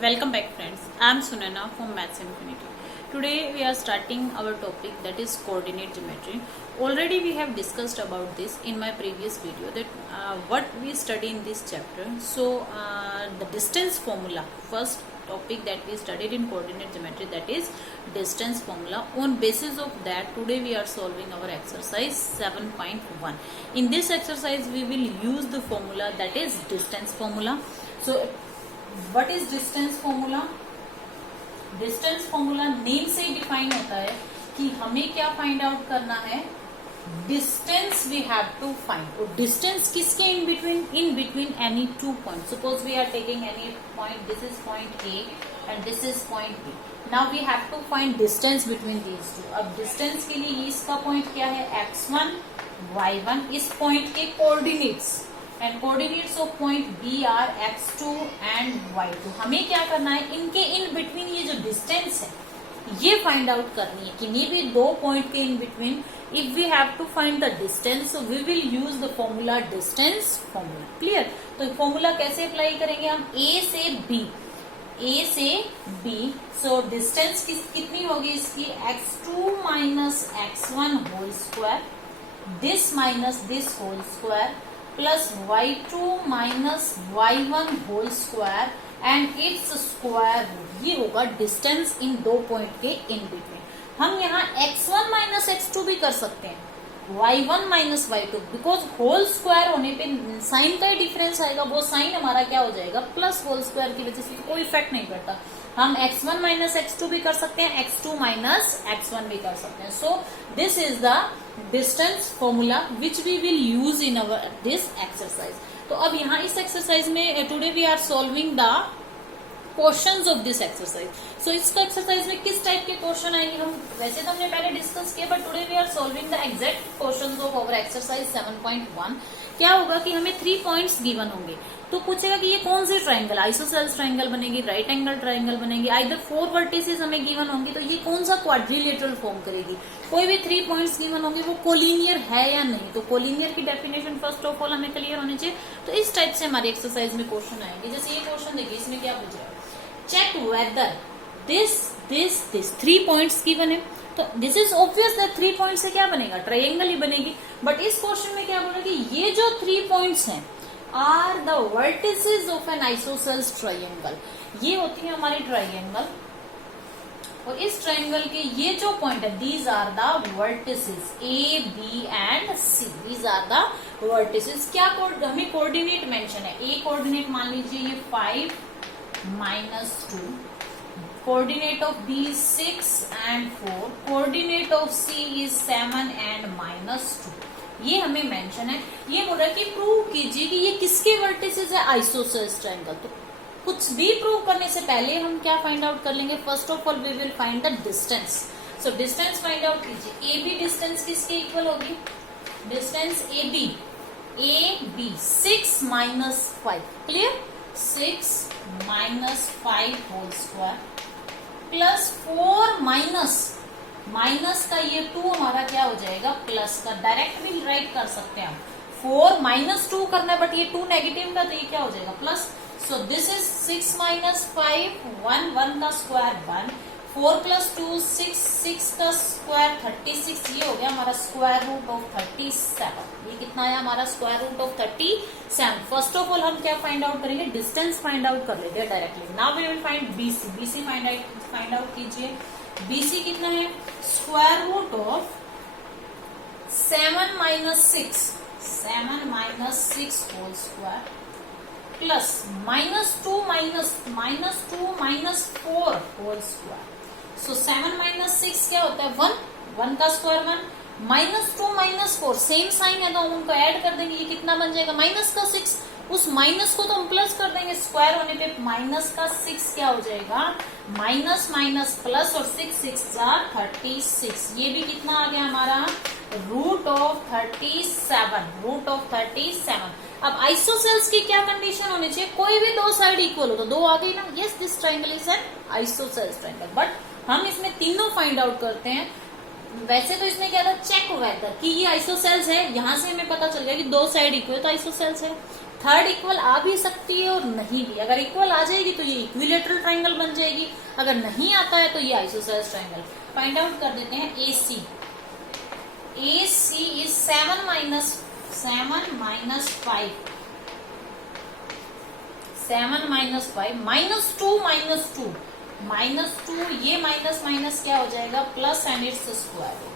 Welcome back friends, I am Sunana from Maths Infinity. Today we are starting our topic that is coordinate geometry. Already we have discussed about this in my previous video that what we study in this chapter. So the distance formula, first topic that we studied in coordinate geometry, that is distance formula. On basis of that today we are solving our exercise 7.1. In this exercise we will use the formula that is distance formula. So what is distance formula? Distance formula name से ही define होता है कि हमें क्या find out करना है, distance we have to find. और डिस्टेंस किसके in between any two point. Suppose we are taking any point, this is point A and this is point B. Now we have to find distance between these two. अब distance के लिए इसका point क्या है, x1 y1. इस point के coordinates and coordinates of point B are x2 and y2. हमें क्या करना है, इनके इन बिटवीन ये जो डिस्टेंस है ये फाइंड आउट करनी है. किन्हीं भी दो पॉइंट के in between if we have to find the distance, so we will use the formula distance formula. Clear. तो फॉर्मूला कैसे अप्लाई करेंगे हम, a से b. सो डिस्टेंस कितनी होगी इसकी, x2 minus x1 whole square, this minus this whole square plus y2 minus y1 whole square and it's square root. ये होगा डिस्टेंस इन दो पॉइंट के इन बिटवीन. हम यहाँ x1 माइनस x2 भी कर सकते हैं, y1 minus y2, because whole square होने पे साइन का ही डिफरेंस आएगा. वो साइन हमारा क्या हो जाएगा, प्लस होल स्क्वायर की वजह से कोई इफेक्ट नहीं पड़ता. हम x1 माइनस x2 भी कर सकते हैं, x2 माइनस x1 भी कर सकते हैं. So this is the distance formula which we will use in our this exercise. तो अब यहाँ इस एक्सरसाइज में today we are solving the questions of this exercise. So इसका एक्सरसाइज में किस टाइप के क्वेश्चन आएंगे, हम वैसे तो हमने पहले डिस्कस किया, but today we are solving the exact questions of our exercise 7.1. क्या होगा कि हमें 3 पॉइंट्स गिवन होंगे. तो पूछेगा कि ये कौन सी ट्राइंगल, आइसोसेल्स ट्राइंगल बनेगी, राइट एंगल ट्राइंगल बनेगी, आइदर 4 वर्टिसेस हमें गिवन होंगी, तो ये कौन सा क्वाड्रिलेटरल फॉर्म करेगी. कोई भी 3 पॉइंट्स गिवन होंगे, वो कोलिनियर है या नहीं. तो कोलिनियर की डेफिनेशन फर्स्ट ऑफ ऑल हमें क्लियर होनी चाहिए. तो इस टाइप से हमारी एक्सरसाइज में क्वेश्चन आएंगे. जैसे ये क्वेश्चन देखिए, इसमें क्या पूछ रहा है, check whether this 3 points given है. तो this is obvious that 3 point से क्या बनेगा, ट्रायंगल ही बनेगी. बट इस क्वेश्चन में क्या बोला कि ये जो 3 पॉइंट्स हैं are the vertices of an isosceles triangle. ये होती है हमारी ट्रायंगल, और इस ट्रायंगल के ये जो पॉइंट है, these are the vertices A B and C. These are the vertices. क्या हमें कोऑर्डिनेट मेंशन है, ए कोऑर्डिनेट मान लीजिए ये 5 minus 2, coordinate of B is 6 and 4, coordinate of C is 7 and minus 2. ये हमें मेंशन है. ये बोल रहा है कि प्रूव कीजिए कि ये किसके वर्टिसेस है, आइसोसेल्स ट्रायंगल. तो कुछ भी प्रूव करने से पहले हम क्या फाइंड आउट कर लेंगे, first of all we will find the distance. So distance find out कीजिए. ए बी डिस्टेंस किसके इक्वल होगी, distance A B 6 minus 5. Clear. 6 minus 5 whole square plus 4 minus का ये 2 हमारा क्या हो जाएगा, प्लस का. डायरेक्ट भी राइट कर सकते हैं हम, 4 माइनस 2 करना है, बट ये 2 नेगेटिव का, तो ये क्या हो जाएगा, plus. So this is 6 minus 5, 1 का स्क्वायर 1, 4 प्लस 2 6 का स्क्वायर 36. ये हो गया हमारा स्क्वायर रूट ऑफ 37. ये कितना है हमारा, square root of 37. First of all हम क्या फाइंड आउट करेंगे, डिस्टेंस फाइंड आउट कर लेते हैं directly. Now we will find BC find out कीजिए. बीसी कितना है, square root of 7 minus 6 whole square plus -2 minus 4 whole square. So 7 minus 6 क्या होता है, 1 का स्क्वायर 1, -2 माइनस 4 सेम साइन है तो हम उनको ऐड कर देंगे. ये कितना बन जाएगा, माइनस का 6. उस माइनस को तो हम प्लस कर देंगे, स्क्वायर होने पे माइनस का 6 क्या हो जाएगा, माइनस माइनस प्लस, और 6 जार 36. ये भी कितना आ गया हमारा, रूट ऑफ 37. अब आइसोसेल्स की क्या कंडीशन होनी चाहिए, कोई भी दो साइड इक्वल हो, तो 2 आ गई ना. Yes, this triangle is an isosceles triangle. But हम इसमें तीनों फाइंड आउट करते हैं. वैसे तो इसने क्या था, चेक वेदर कि ये आइसोसेल्स है. यहां से हमें पता चल गया कि 2 साइड इक्वल तो आइसोसेल्स है. थर्ड इक्वल आ भी सकती है और नहीं भी। अगर इक्वल आ जाएगी तो ये इक्विलेटरल ट्रायंगल बन जाएगी, अगर नहीं आता है तो ये आइसोसेलेस ट्रायंगल। फाइंड आउट कर देते हैं AC। AC is 7 minus 5 minus 2 ये माइनस माइनस क्या हो जाएगा plus and it's square root.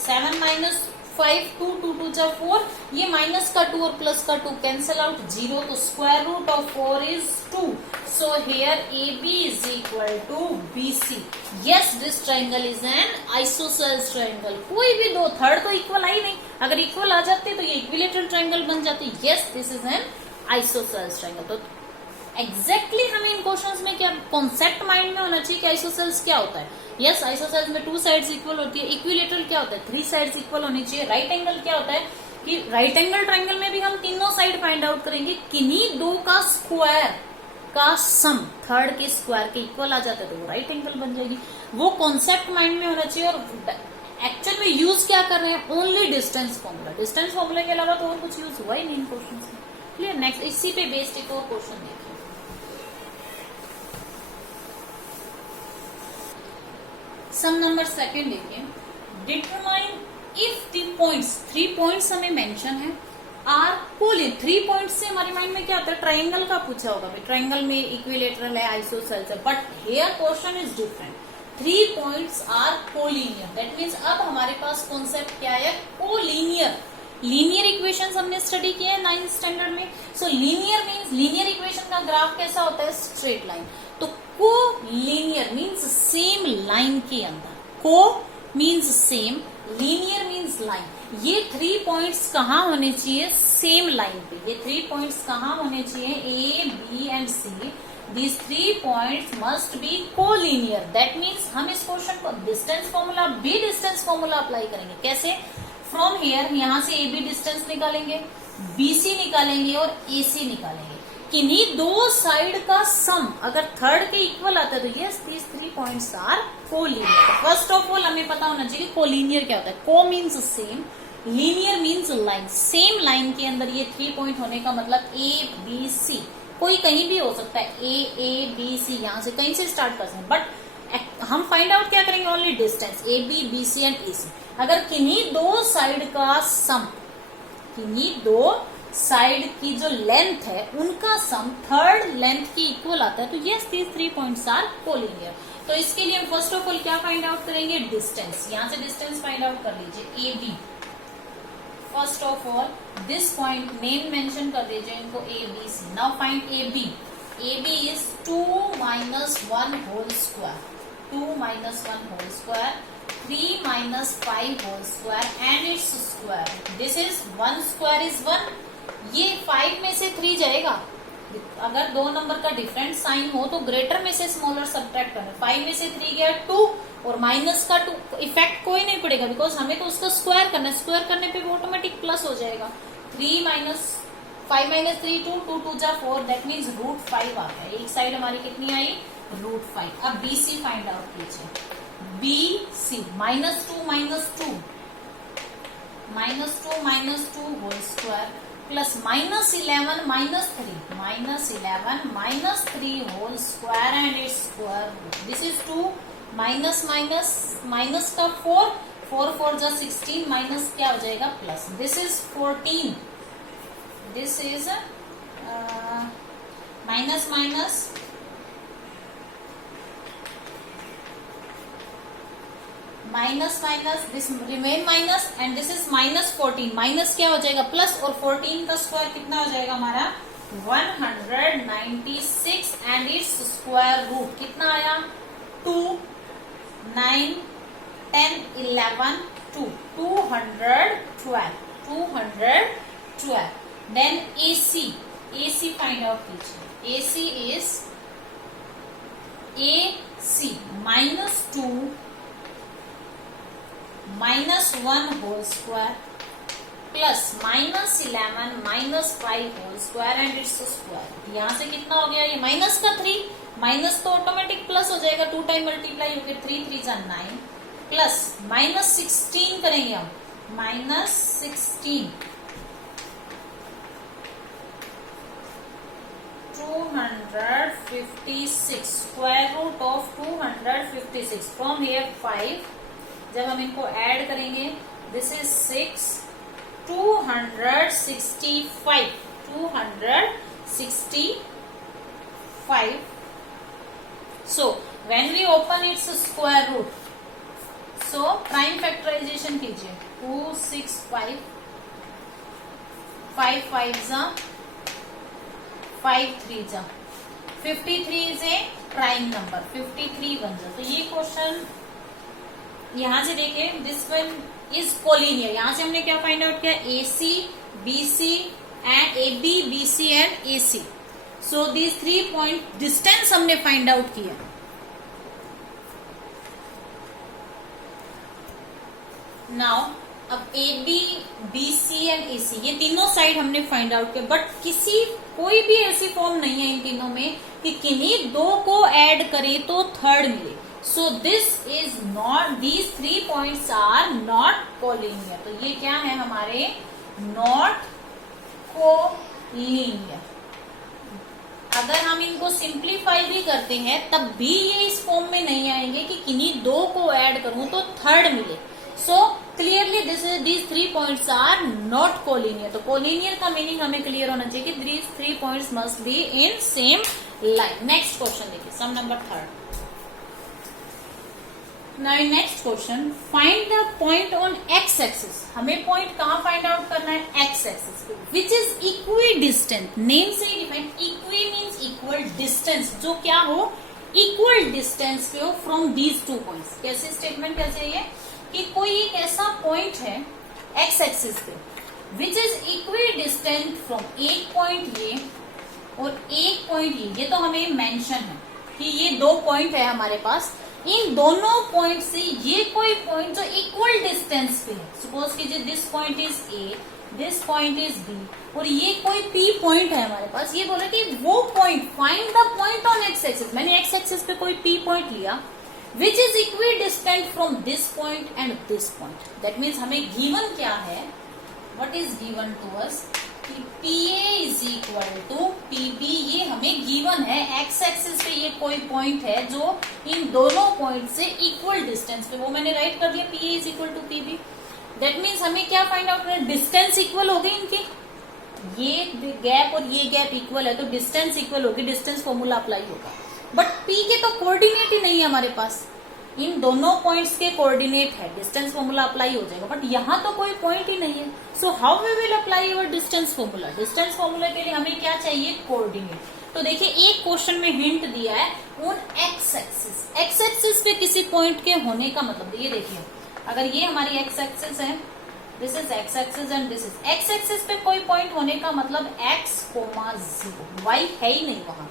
7 minus 5 2 जा 4, ये माइनस का 2 और प्लस का 2 कैंसिल आउट 0, तो square root of 4 is 2। So here AB is equal to BC। Yes this triangle is an isosceles triangle. कोई भी दो, थर्ड तो इक्वल आई नहीं, अगर इक्वल आ जाते तो ये इक्विलेटरल ट्राइंगल बन जाते। Yes this is an isosceles triangle. तो एग्जैक्टली हमें इन क्वेश्चंस में क्या कॉन्सेप्ट माइंड में होना चाहिए कि आइसोसेलेस क्या होता है। यस आइसोसेलेस में 2 साइड्स इक्वल होती है। इक्विलेटरल क्या होता है, 3 साइड्स इक्वल होनी चाहिए। राइट एंगल क्या होता है कि राइट एंगल ट्राइंगल में भी हम तीनों साइड फाइंड आउट करेंगे, किन्हीं दो का स्क्वायर का सम थर्ड के स्क्वायर के इक्वल आ जाता है तो वो राइट एंगल बन जाएगी। वो कॉन्सेप्ट माइंड में होना चाहिए। और एक्चुअल में यूज क्या कर रहे हैं, only distance formula. Distance formula के अलावा तो और कुछ यूज हुआ ही नहीं इन क्वेश्चन में। क्लियर। नेक्स्ट इसी पे बेस्ड एक और क्वेश्चन देखिए। सम नंबर सेकंड देखिए। Determine if the points, 3 points हमें मेंशन है, आर कोलिन। 3 पॉइंट्स से हमारे माइंड में क्या आता है, ट्राइंगल का पूछा होगा। ट्राइंगल में इक्विलेटरल है, आइसोसेलेस है, but here question is different. 3 points are collinear. That means अब हमारे पास कॉन्सेप्ट क्या है, कोलिनियर। लीनियर इक्वेशंस हमने स्टडी किया है 9th स्टैंडर्ड में। So linear means, linear equation का ग्राफ कैसा होता है, स्ट्रेट लाइन। तो को लीनियर मीन्स सेम लाइन के अंदर, को means same, linear means line. ये 3 पॉइंट्स कहाँ होने चाहिए, सेम लाइन पे। ये 3 पॉइंट्स कहाँ होने चाहिए, A, B and C। These 3 points must be collinear. That means हम इस क्वेश्चन को डिस्टेंस फॉर्मूला, भी डिस्टेंस फॉर्मूला अप्लाई करेंगे। कैसे, फ्रॉम हियर, यहाँ से AB डिस्टेंस निकालेंगे, BC निकालेंगे और AC निकालेंगे। किन्हीं दो साइड का सम अगर थर्ड के इक्वल आता है तो yes these 3 points are collinear. First of all हमें पता होना चाहिए कि कोलिनियर क्या होता है। को means same, linear means line. Same line के अंदर ये 3 पॉइंट होने का मतलब A, B, C। कोई कहीं भी हो सकता है, A, B, C, यहाँ से कहीं से स्टार्ट कर सकते हैं, बट हम फाइंड आउट क्या करेंगे, only distance AB, BC and AC। अगर किन्हीं दो साइड का सम, किन्हीं दो साइड की जो लेंथ है उनका सम थर्ड लेंथ की इक्वल आता है तो yes these 3 points are collinear. तो इसके लिए हम फर्स्ट ऑफ ऑल क्या फाइंड आउट करेंगे, डिस्टेंस। यहां से डिस्टेंस फाइंड आउट कर लीजिए, AB। First of all this point name mention कर दीजिए इनको, ABC। Now find AB। AB is 2 minus 1 whole square, 2 minus 1 whole square, 3 minus 5 whole square and its square. This is 1 square is 1. ये 5 में से 3 जाएगा। अगर दो नंबर का डिफरेंट साइन हो तो ग्रेटर में से स्मॉलर सब्ट्रैक्ट करना। 5 में से 3 गया 2 और माइनस का 2, इफेक्ट कोई नहीं पड़ेगा बिकॉज हमें तो उसका स्क्वायर करना है। स्क्वायर करने पे वो ऑटोमेटिक प्लस हो जाएगा। 3 माइनस 5 माइनस 3 2, 2 2 जा 4, दैट मीन्स √5 आ गया। एक साइड हमारी कितनी आई, √5। अब BC फाइंड आउट कीजिए। BC -2 -2 whole square plus -11 -3 whole square and it's square root. This is 2 minus minus का 4 4 जा 16 माइनस क्या हो जाएगा plus. This is 14, this is minus minus minus, this remain minus and this is -14। Minus क्या हो जाएगा plus, और 14 का स्क्वायर कितना हो जाएगा हमारा 196 एंड इट्स स्क्वायर रूट कितना आया 2 9 10 11 2 212। देन AC फाइंड आउट कीजिए। AC is AC -2 -1 whole square plus -11 -5 whole square and it's square. यहां से कितना हो गया, ये माइनस का 3, माइनस तो ऑटोमेटिक प्लस हो जाएगा, 2 टाइम मल्टीप्लाई होकर 3 3 जा 9 प्लस -16 करेंगे हम, -16 256 square root of 256 from here 5 जब हम इनको ऐड करेंगे this is 6 265 so when we open its square root so prime factorization कीजिए 265 5 5 जा 5 3 जा 53 इज ए प्राइम नंबर 53 बन जा। तो ये क्वेश्चन यहां से देखिए दिस वन इज कोलिनियर। यहां से हमने क्या फाइंड आउट किया AC BC and AB BC and AC। So these 3 point distance हमने फाइंड आउट किया। नाउ अब AB BC एंड AC ये तीनों साइड हमने फाइंड आउट किया बट कोई भी ऐसी फॉर्म नहीं है इन तीनों में कि किन्हीं दो को ऐड करें तो थर्ड मिले। So this is not these 3 points are not collinear. तो ये क्या है हमारे नॉट कोलिनियर। अगर हम इनको सिंप्लीफाई भी करते हैं तब भी ये इस फॉर्म में नहीं आएंगे कि किन्हीं दो को ऐड करूं तो थर्ड मिले। So clearly these 3 points are not collinear. तो कोलिनियर का मीनिंग हमें क्लियर होना चाहिए कि these 3 points must be in same line. Next question देखिए some number 3। Now next question find the point on X axis. हमें point कहाँ find out करना है एक्स एक्सिस पे which is equidistant. Name से ही define equi means equal distance जो क्या हो इक्वल डिस्टेंस पे हो फ्रॉम दीज 2 पॉइंट्स। कैसे स्टेटमेंट कैसे है कि कोई एक ऐसा पॉइंट है एक्स एक्सिस पे which is equi distant from एक पॉइंट ये और एक पॉइंट ये तो हमें मेंशन है कि ये 2 पॉइंट है हमारे पास। इन दोनों पॉइंट से ये कोई पॉइंट जो इक्वल डिस्टेंस पे है सपोज कीजिए this point is A this point is B और ये कोई P पॉइंट है हमारे पास। ये बोला कि वो point find the point on X axis. मैंने एक्स एक्सिस पे कोई P पॉइंट लिया which is equidistant from this point and this point. That means हमें गिवन क्या है what is given to us कि PA is equal to PB। ये हमें गिवन है एक्स एक्सिस पे ये कोई पॉइंट है जो इन दोनों पॉइंट से इक्वल डिस्टेंस पे। वो मैंने राइट कर दिया PA is equal to PB। That means हमें क्या फाइंड आउट करना है डिस्टेंस इक्वल हो गई इनकी। ये गैप और ये गैप इक्वल है तो डिस्टेंस इक्वल होगी डिस्टेंस फॉर्मूला अप्लाई होगा। बट P के तो कोऑर्डिनेट ही नहीं है हमारे पास। इन दोनों पॉइंट्स के कोऑर्डिनेट है डिस्टेंस फॉर्मूला अप्लाई हो जाएगा बट यहाँ तो कोई पॉइंट ही नहीं है। So how we will apply your distance formula. Distance formula के लिए हमें क्या चाहिए कोऑर्डिनेट। तो देखिए एक क्वेश्चन में हिंट दिया है on X axis. X axis पे किसी पॉइंट के होने का मतलब ये देखिए अगर ये हमारी एक्स एक्सिस है this is x axis and this is x axis पे कोई पॉइंट होने का मतलब x, 0 y है ही नहीं वहां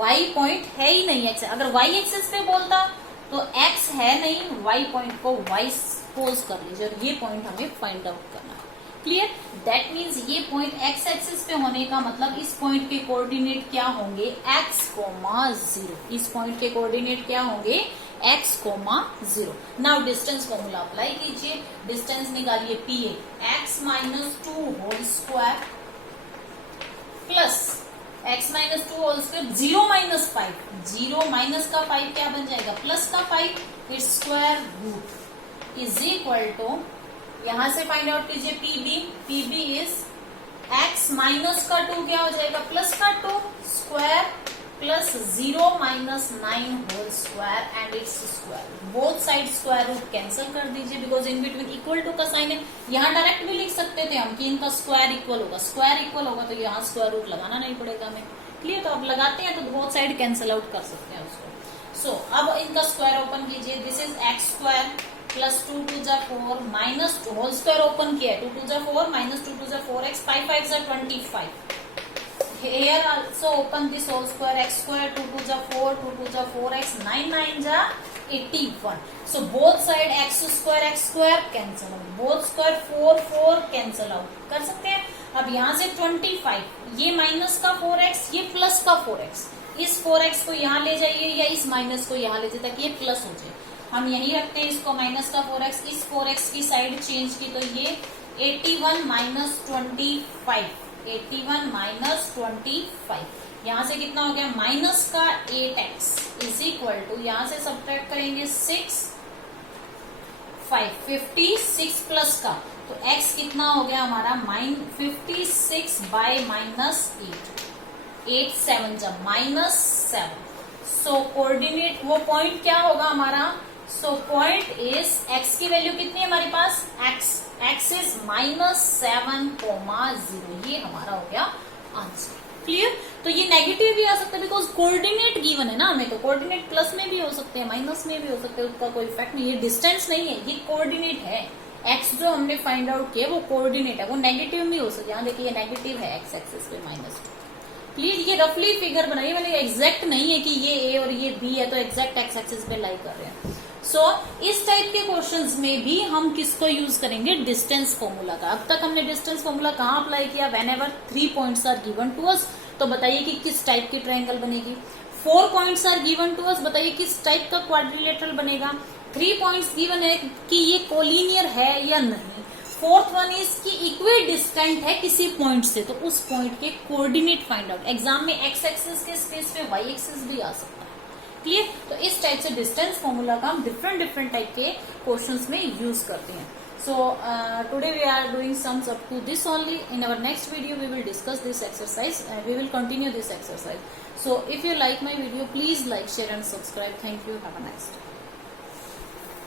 y पॉइंट है ही नहीं एक्स। अगर y एक्सिस पे बोलता तो x है नहीं y पॉइंट को y पोज कर लीजिए और ये पॉइंट हमें फाइंड आउट करना है। क्लियर। दैट मीन्स ये पॉइंट x एक्सिस पे होने का मतलब इस पॉइंट के कोऑर्डिनेट क्या होंगे x, 0। इस पॉइंट के कोऑर्डिनेट क्या होंगे x, 0। Now distance formula apply कीजिए। डिस्टेंस निकालिए PA x -2 whole square plus x -2 whole square 0 - 5 0 minus का 5 क्या बन जाएगा प्लस का 5 its square root is equal to यहां से फाइंड आउट कीजिए PB इज x माइनस का 2 क्या हो जाएगा प्लस का 2 square plus 0 - 9 whole square and it's square. Both side square root cancel कर दीजिए because in between equal to का साइन है। यहाँ डायरेक्ट भी लिख सकते थे हम कि इनका स्क्वायर इक्वल होगा। स्क्वायर इक्वल होगा तो यहाँ स्क्वायर रूट लगाना नहीं पड़ेगा हमें। क्लियर। तो अब लगाते हैं तो बोथ साइड कैंसिल आउट कर सकते हैं उसको। सो अब इनका स्क्वायर ओपन कीजिए this is x square plus 2 2 जा 4 माइनस 2 होल स्क्वायर ओपन किया 2 2 जा 4 माइनस 2 2 जा 4x 5 5 जा 25। Here also open this whole square x square 2 2 जा 4 2 2 जा 4x 9 9 जा 81। So both side x square cancel out both square 4 4 cancel out कर सकते हैं। अब यहाँ से 25 ये माइनस का 4x ये प्लस का 4x इस 4x को यहाँ ले जाइए या इस माइनस को यहाँ ले जाइए ताकि ये प्लस हो जाए। हम यही रखते हैं इसको माइनस का 4x इस 4x की साइड चेंज की तो ये 81 - 25 81 - 25 यहाँ से कितना हो गया माइनस का 8x इज इक्वल टू, यहाँ से सब्ट्रैक्ट करेंगे 6 5 56 प्लस का, तो x कितना हो गया हमारा 56 बाय -8 8 7 जब -7। सो कोऑर्डिनेट वो पॉइंट क्या होगा हमारा, सो पॉइंट इज x की वैल्यू कितनी है हमारे पास, x इज -7,0। ये हमारा हो गया आंसर। क्लियर। तो ये नेगेटिव भी आ सकता है बिकॉज कोऑर्डिनेट गिवन है ना हमें, तो कोऑर्डिनेट प्लस में भी हो सकते हैं माइनस में भी हो सकते हैं, उसका कोई इफेक्ट नहीं है। डिस्टेंस नहीं है, ये कोऑर्डिनेट है। x जो हमने फाइंड आउट किया वो कोऑर्डिनेट है, वो नेगेटिव भी हो सकता है। यहाँ देखिए ये नेगेटिव है x एक्सिस पे माइनस। प्लीज ये रफली फिगर बनाइए, मैंने एग्जैक्ट नहीं है कि ये a और ये b है तो एग्जैक्ट x एक्सिस पे लाई कर रहे हैं। सो इस टाइप के क्वेश्चंस में भी हम किसको यूज करेंगे, डिस्टेंस फॉर्मूला का। अब तक हमने डिस्टेंस फॉर्मूला कहाँ अप्लाई किया, whenever 3 points are given to us, तो बताइए कि किस टाइप की ट्रायंगल बनेगी। 4 points are given to us, बताइए किस टाइप का क्वाड्रिलेटरल बनेगा। 3 पॉइंट्स गिवन है कि ये कोलिनियर है या नहीं। 4th वन इज कि इक्वी डिस्टेंट है किसी पॉइंट से, तो उस पॉइंट के कोऑर्डिनेट फाइंड आउट। एग्जाम में एक्स एक्सिस के स्पेस पे वाई एक्सिस भी आ सकता है। क्लियर। तो इस टाइप से डिस्टेंस फॉर्मूला का हम डिफरेंट टाइप के क्वेश्चंस में यूज करते हैं। So today we are doing sums up to this only. In our next video we will discuss this exercise and we will continue this exercise. So if you like my video, please like, share and subscribe. Thank you. Have a nice day.